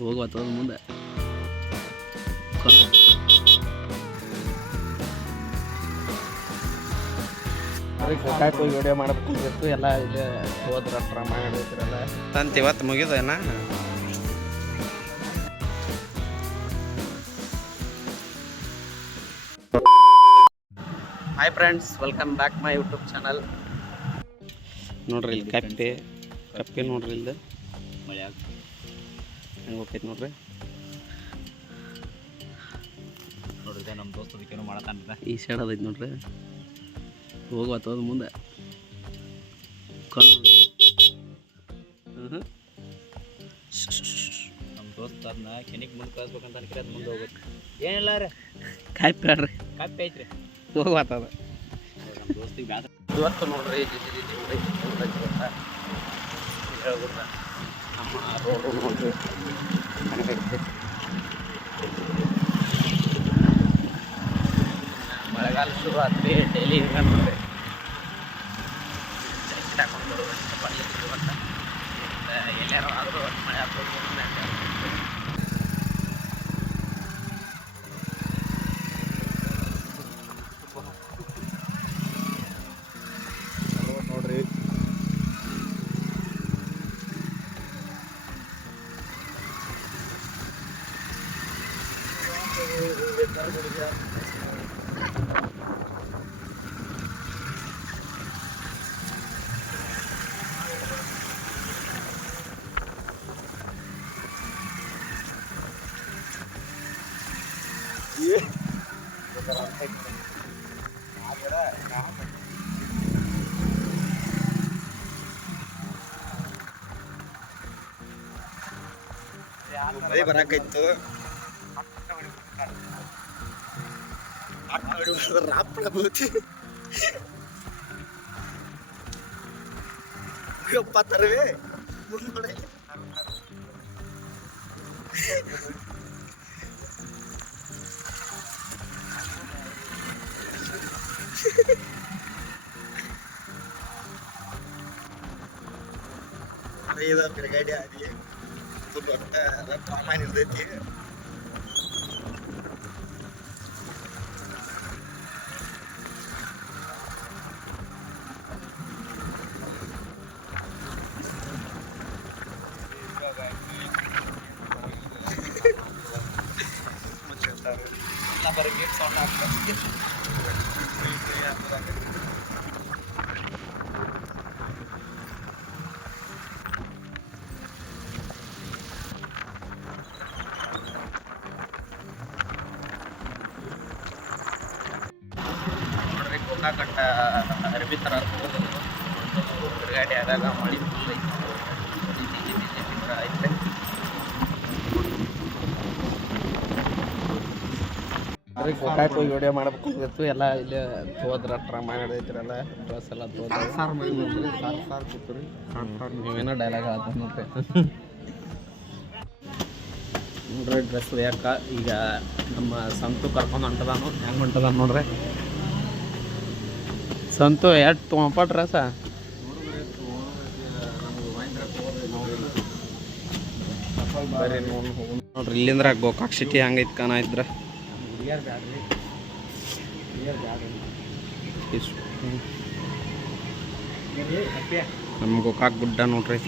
ಹೋಗುವ ಮುಂದೆ ಗೋಕಾಕ್ ಹೋಗಿ ವಿಡಿಯೋ ಮಾಡಬೇಕು ಎಲ್ಲ ಇಲ್ಲಿ ಹೋದ್ರ ರಾಮಾಯಣ ಹೋಗ್ತಿರಲ್ಲ ತಂತ ಇವತ್ತು ಮುಗಿದೇನ. Hi friends, welcome back my YouTube channel. ನೋಡ್ರಿ ಇಲ್ಲಿ ಕಪ್ಪೆ ನೋಡ್ರಿ ಇಲ್ಲಿ ಮಳೆ ಹೆಂಗೆ ಹೋಗ್ತೈತೆ ನೋಡ್ರಿ. ನಮ್ಮ ದೋಸ್ತ ಅದಕ್ಕೇನು ಮಾಡತ್ತಾನ ಈ ಸೈಡ್ ಅದೈತೆ ನೋಡ್ರಿ. ಹೋಗುವ ಮುಂದೆ ನಮ್ಮ ದೋಸ್ತ ಅದನ್ನ ಕೆನಿಕ್ ಮುಂದೆ ಕಳಿಸ್ಬೇಕಂತ ಅನ್ಕರಿ ಅದು ಮುಂದೆ ಹೋಗ್ಬೇಕು. ಏನಿಲ್ಲ ರೀ ಕಾಯ್ಪಿ ಆಡ್ರಿ ಕಾಪಿ ಐತ್ರಿ ಹೋಗುವತ್ತದ ನಮ್ಮ ದೋಸ್ತಿಗೆ ಬ್ಯಾಸ. ಇವತ್ತು ನೋಡ್ರಿ ನಮ್ಮ ರೋಡು ನೋಡ್ರಿ ಮಳೆಗಾಲ ಶುರು ಆದ್ರಿ. ಡೈಲಿ ಹಿಂಗೆ ನೋಡ್ರಿ ಜಾಕೆಟ್ ಹಾಕೊಂಡು ಅಂತ ಎಲ್ಲಾರು ಆದರೂ ಮಳೆ ಹಾಕೋದು ನೋಡ್ರಿ. ಮಳೆ ಬರಾಕೈತು. ರಾಪಡ ಬೋತಿ ಯಪ್ಪ ತರವೇ ಮುಂದೆ ಗಾಡಿ ಆದಿ ಫುಲ್ ಒಟ್ಟ ರಾಮಾಯಣ ಇರ್ತೈತಿ. ಗೋಕಾಕಟ್ಟ ಅರಬಿ ಥರ ತಿರುಗಾಡಿ ಆದಾಗ ಮಳೆ ಫುಲ್ ಐತೆ. ಗೋಕಾಕ್ ಹೋಗಿ ವಿಡಿಯೋ ಮಾಡಬೇಕು ಎಲ್ಲ ಇಲ್ಲಿ ಹೋದ್ರ ರಾಮಾಯಣ ಐತಿರಲ್ಲ ಡ್ರೆಸ್ ಎಲ್ಲ ನೀವೇನೋ ಡೈಲಾಗ್ ಆತ ನೋಡ್ರಿ. ನೋಡ್ರಿ ಡ್ರೆಸ್ ಯಾಕ ಈಗ ನಮ್ಮ ಸಂತು ಕರ್ಕೊಂಡು ಹೊಂಟದಾನು ಹೆಂಗೆ ಹೊಂಟದಾನ ನೋಡ್ರಿ. ಸಂತು ಎಷ್ಟು ತೊಗೊಂಪ ಡ್ರೆಸ್ಸ ಬರ್ರಿ ನೋಡ್ರಿ. ಇಲ್ಲಿಂದ್ರ ಗೋಕಾಕ್ ಸಿಟಿ ಹಂಗೈತೆ ಕಾಣ ಇದ್ರ ನಮ್ಮ ಗೋಕಾಕ್ ಗುಡ್ಡ ನೋಡ್ರಿ.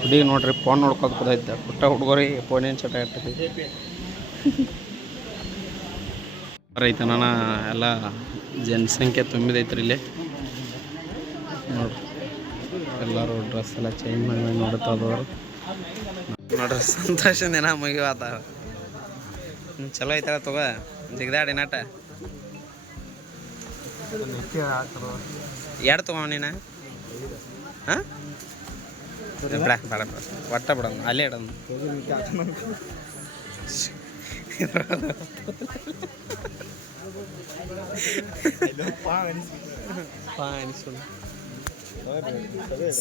ಹುಡುಗಿ ನೋಡ್ರಿ ಫೋನ್ ನೋಡ್ಕೋತ ಕೂದೈತೆ. ಪುಟ್ಟ ಹುಡುಗರಿ ಫೋನೇನು ಚಟ ಇರ್ತೈತಿ ರೈತ ನಾನು ಎಲ್ಲ ಜನಸಂಖ್ಯೆ ತುಂಬಿದೈತ್ರಿ ಇಲ್ಲಿ ನೋಡ್ರಿ. ಎಲ್ಲರೂ ಡ್ರೆಸ್ ಎಲ್ಲ ಚೇಂಜ್ ಮಾಡಿ ನೋಡ್ತಾದವ್ರು ನೋಡ್ರಿ. ಸಂತೋಷ ದಿನ ಮುಗಿವಾತ ಚಲೋ ಐತಲ್ಲ ತಗೋ ಜಿಗ್ದಾಡಿ ನಾಟ ಎರಡು ತಗೋ ನೀನು. ಹಾಂ ಬೇಡ ಬೇಡ ಒಟ್ಟ ಬಿಡ ಅಲ್ಲೇ ಇಡ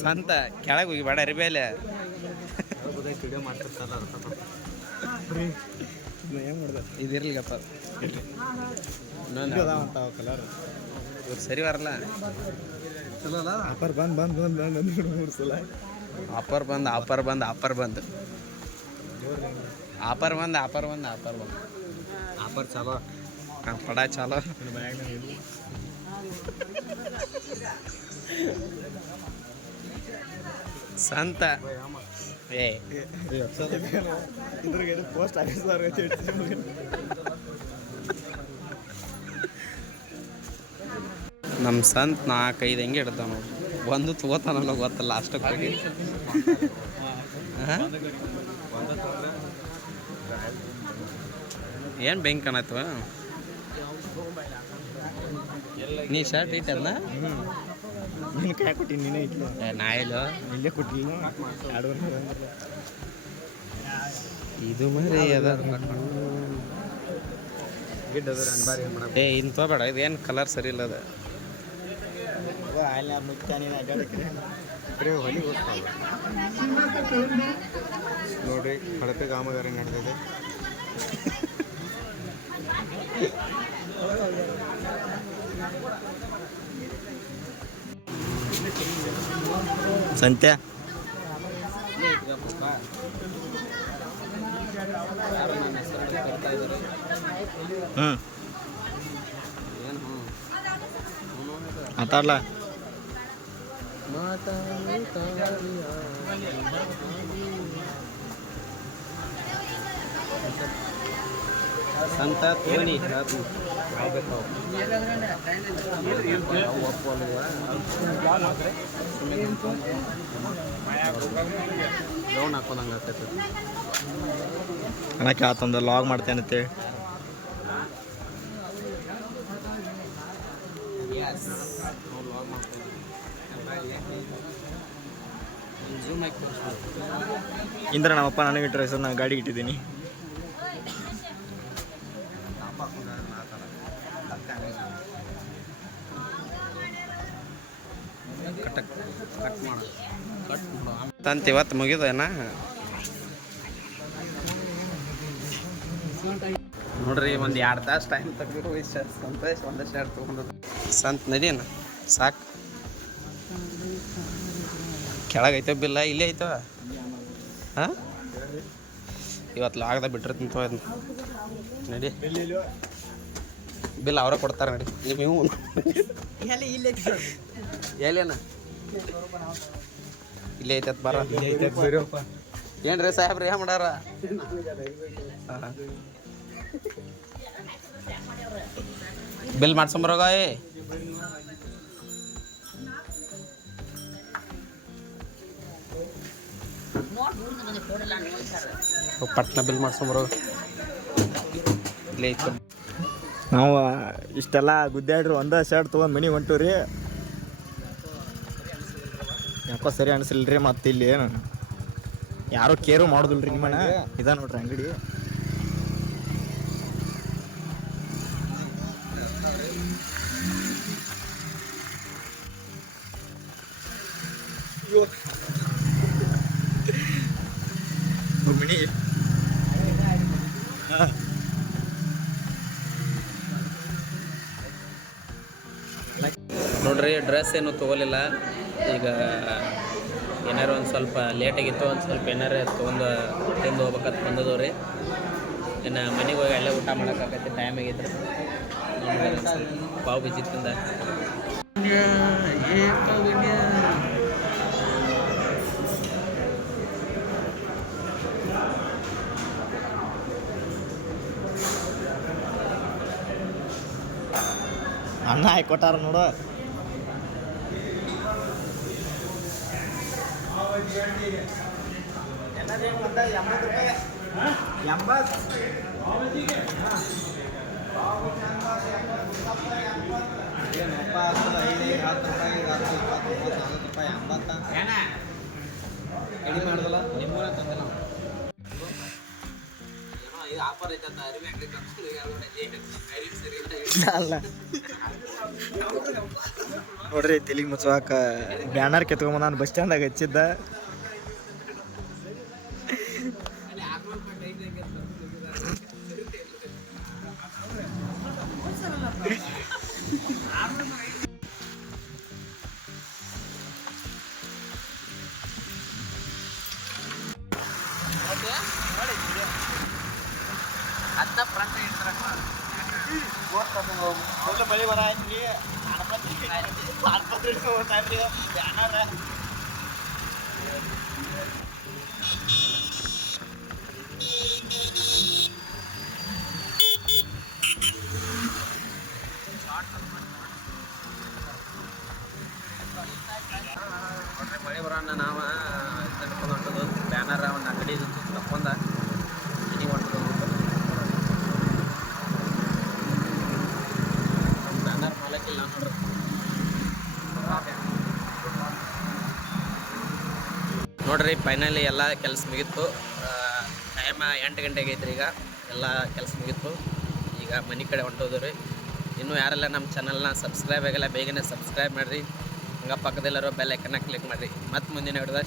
ಸಂತ ಕೆಳಗೆ ಹೋಗಿ ಬೇಡ ಅರಿಬಿ ಅಲ್ಲಿ ವಿಡಿಯೋ ಮಾಡ್ತಿರ್ತಾರಲ್ಲ ಏನು ಇದಿರ್ಲಿಗಪ್ಪ ಕಲರ್ ಇವ್ರು ಸರಿ ಬರಲ್ಲ. ಆಫರ್ ಬಂದು 3 ಸಲ ಆಫರ್ ಬಂದು ಆಫರ್ ಚಾಲೋ ಪಡ ಚಾಲೋ. ಸಂತ ಇದ್ರಿಗೆ ಪೋಸ್ಟ್ ಆಫೀಸ್ ನಮ್ಮ ಸಂತ 4-5 ಹೆಂಗೆ ಇಡ್ತಾವ ನೋಡಿ. ಒಂದು ತಗೋತಾನಲ್ಲ ಗೊತ್ತಲ್ಲ ಅಷ್ಟಕ್ಕಾಗಿ. ಏನು ಬೆಂಕಿ ಕಾಣತ್ವ ನೀ ಶರ್ಟ್ ಇಟ್ಟಲ್ಲ ನೀನು ಕಾಯಿ ಕೊಟ್ಟಿನಿ ನೀನೇ ಇಟ್ಲ ನಾ ಎಲ್ಲೋ ಇಲ್ಲೇ ಕೊಟ್ಟಿಲ್ಲ ಇದು ಮರಿ ಅದ ಇನ್ನು ತಗೋಬೇಡ. ಇದೇನು ಕಲರ್ ಸರಿ ಇಲ್ಲ ಅದ. ನೋಡ್ರಿ ಕಳಪೆ ಕಾಮಗಾರಿ ನಡೆದಿದೆ. ಸಂತ್ಯ ಮಾತಾಡ್ಲ ಸಂತ ತೋನಿ ಲೋನ್ ಹಾಕೋದಂಗೆ ಆಗ್ತೈತೆ. ಹಣ ಕೇಳ್ತಂದ ಲಾಗ್ ಮಾಡ್ತೇನೆ ಅಂತೇಳಿ ಇಂದ್ರ ನಮ್ಮಪ್ಪ ನನಗೆ ಇಟ್ಟರೆ ಸರ್ ನಾನು ಗಾಡಿಗೆ ಇಟ್ಟಿದ್ದೀನಿ. ತಂತ ಇವತ್ತು ಮುಗಿದೇನ ನೋಡ್ರಿ. ಒಂದು 2 ತಾಸು ಟೈಮ್ ತೆಗೆದು ಸಂತೋಷ್ ಒಂದು ಶರ್ಟ್ ತೊಗೊಂಡು ಸಂತ ನಡಿಯನ ಸಾಕು. ಕೆಳಗೈತೋ ಬಿಲ್ಲ ಇಲ್ಲೇ ಐತವ. ಹಾಂ ಇವತ್ತು ಲಾಗ್ದ ಬಿಟ್ಟಿರ್ತೀನಿ ತೋ ಅದನ್ನ ನಡಿ. ಬಿಲ್ ಅವರ ಕೊಡ್ತಾರೆ ನಡಿ. ನೀವು ಎಲ್ಲಿನ ಇಲ್ಲೇ ಐತತ್ ಬರ. ಏನ್ರಿ ಸಾಹೇಬ್ರಿ ಏನು ಮಾಡಾರ? ಬಿಲ್ ಮಾಡ್ಸಂಬರೋಗ ಪಟ್ನ ಬಿಲ್ ಮಾಡ್ಸಂಬರೋ. ಇಲ್ಲೇ ಐತೆ. ನಾವು ಇಷ್ಟೆಲ್ಲ ಗುದ್ದಾಡ್ರಿ ಒಂದೇ ಶರ್ಟ್ ತೊಗೊಂಡು ಮನೆಗೆ ಹೊಂಟು ರೀ. ಯಾಕೋ ಸರಿ ಅನಿಸಿಲ್ರಿ. ಮತ್ತೆ ಇಲ್ಲಿ ಏನು ಯಾರೂ ಕೇರು ಮಾಡೋದಿಲ್ರಿ ನಿಮ್ಮಣ್ಣ. ಇದ ನೋಡ್ರಿ ಅಂಗಡಿ. ಮಣಿ ನೋಡ್ರಿ ಡ್ರೆಸ್ ಏನು ತೊಗೊಲಿಲ್ಲ. ಈಗ ಏನಾರು ಒಂದು ಸ್ವಲ್ಪ ಲೇಟಾಗಿತ್ತು. ಒಂದು ಸ್ವಲ್ಪ ಏನಾರು ತೊಗೊಂಡು ತಿಂದು ಹೋಗ್ಬೇಕಂತ ಬಂದದವ್ರಿ. ಇನ್ನು ಮನೆಗೆ ಹೋಗಿ ಅಲ್ಲೇ ಊಟ ಮಾಡೋಕ್ಕಾಗತ್ತೆ. ಟೈಮ್ ಆಗಿದ್ರೆ ಪಾವ್ ಬಜ್ಜಿ ತಿಂದ ಅನ್ನ ಹಾಕಿ ಕೊಟ್ಟಾರ ನೋಡು. ಅಲ್ಲ ನೋಡ್ರಿ ತೆಲಿಗೆ ಮುಚ್ಚುವಾಕ ಬ್ಯಾನರ್ ಕೆತ್ಕೊಂಬ ನಾನು ಬಸ್ ಸ್ಟ್ಯಾಂಡಾಗ ಹಚ್ಚಿದ್ದ. ಅದನ್ನ ಫ್ರಂಟ್ ಇಡ್ತಾರಪ್ಪ. ಮಳೆ ಬರ ಐತ್ರಿ ಬ್ಯಾನರ ನೋಡ್ರಿ ಮಳೆ ಬರೋಣ ನಾವು ತಡ್ಕೊಂಡು ಹೊಂಟದು ಬ್ಯಾನರ ಒಂದು ಅಂಗಡಿ ತಕ್ಕೊಂಡ ಮನೆಗೆ ಹೊಂಟದು ಬ್ಯಾನರ್ ಮಾಲಕ್ಕಿಲ್ಲ ನೋಡ್ರಿ. ನೋಡ್ರಿ ಫೈನಲಿ ಎಲ್ಲ ಕೆಲಸ ಮುಗೀತು. ಟೈಮ್ 8 ಗಂಟೆಗೆ ಐತ್ರಿ. ಈಗ ಎಲ್ಲ ಕೆಲಸ ಮುಗೀತು. ಈಗ ಮನೆ ಕಡೆ ಹೊಂಟೋದು ರೀ. ಇನ್ನೂ ಯಾರೆಲ್ಲ ನಮ್ಮ ಚಾನಲ್ನ ಸಬ್ಸ್ಕ್ರೈಬ್ ಆಗಿಲ್ಲ ಬೇಗನೆ ಸಬ್ಸ್ಕ್ರೈಬ್ ಮಾಡಿರಿ. ಹಂಗೆ ಪಕ್ಕದಲ್ಲಿರೋ ಬೆಲ್ ಐಕನ್ನ ಕ್ಲಿಕ್ ಮಾಡಿರಿ. ಮತ್ತೆ ಮುಂದಿನ ಹಿಡ್ದ